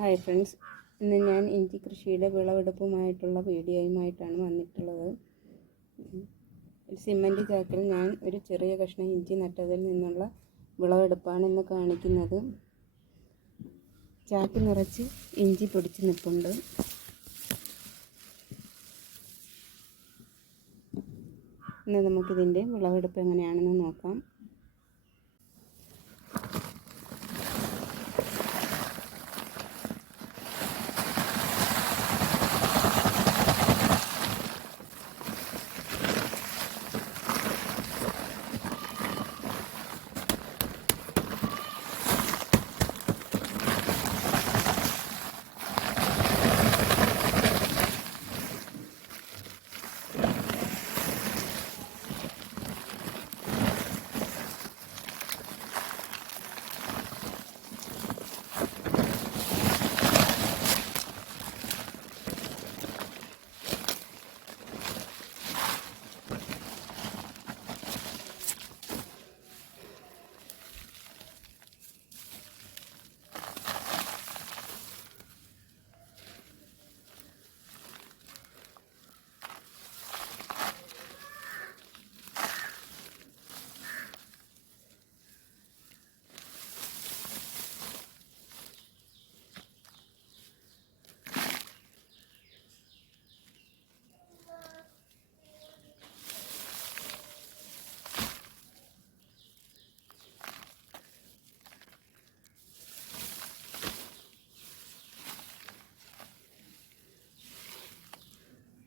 Hi friends, ഇന്ന് ഞാൻ ഇഞ്ചി കൃഷിയുടെ വിളവെടുപ്പുമായിട്ടുള്ള വീഡിയോയുമായിട്ടാണ് വന്നിട്ടുള്ളത്. സിമൻറ്റ് ചാക്കിൽ ഞാൻ ഒരു ചെറിയ കഷ്ണം ഇഞ്ചി നട്ടതിൽ നിന്നുള്ള വിളവെടുപ്പാണ് ഇന്ന് കാണിക്കുന്നത്. ചാക്ക് നിറച്ച് ഇഞ്ചി പൊടിച്ച് നിൽപ്പുണ്ട്. ഇന്ന് നമുക്കിതിൻ്റെ വിളവെടുപ്പ് എങ്ങനെയാണെന്ന് നോക്കാം.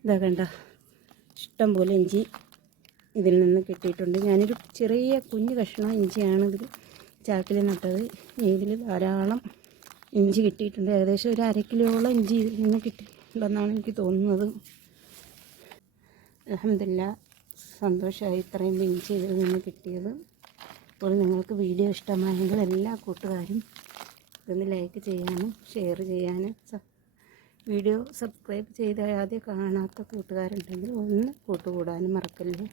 ഇതാ കണ്ട, ഇഷ്ടം പോലെ ഇഞ്ചി ഇതിൽ നിന്ന് കിട്ടിയിട്ടുണ്ട്. ഞാനൊരു ചെറിയ കുഞ്ഞു കഷ്ണം ഇഞ്ചിയാണ് ഇതിൽ ചാക്കിൽ നട്ടത്. ഇതിൽ ധാരാളം ഇഞ്ചി കിട്ടിയിട്ടുണ്ട്. ഏകദേശം ഒരു 1/2 കിലോളം ഇഞ്ചി ഇതിൽ നിന്ന് കിട്ടിയിട്ടുണ്ടെന്നാണ് എനിക്ക് തോന്നുന്നത്. അൽഹംദുലില്ലാഹ്, സന്തോഷമായി ഇത്രയും ഇഞ്ചി ഇതിൽ നിന്ന് കിട്ടിയത്. അപ്പോൾ നിങ്ങൾക്ക് വീഡിയോ ഇഷ്ടമായെങ്കിൽ എല്ലാ കൂട്ടുകാരും ഇതൊന്ന് ലൈക്ക് ചെയ്യാനും ഷെയർ ചെയ്യാനും വീഡിയോ സബ്സ്ക്രൈബ് ചെയ്ത് ആദ്യം കാണാത്ത കൂട്ടുകാരുണ്ടെങ്കിൽ ഒന്ന് കൂട്ടുകൂടാനും മറക്കല്ലേ.